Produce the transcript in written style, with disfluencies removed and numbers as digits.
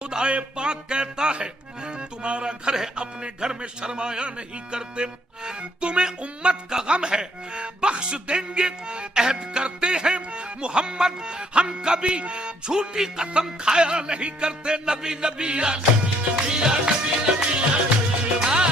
خدائے پاک کہتا ہے تمہارا گھر ہے، اپنے گھر میں شرمایا نہیں کرتے، تمہیں امت کا غم ہے، بخش دیں گے، عہد کرتے ہیں محمد ہم کبھی جھوٹی قسم کھایا نہیں کرتے۔ نبی نبی یا نبی نبی یا نبی نبی یا نبی۔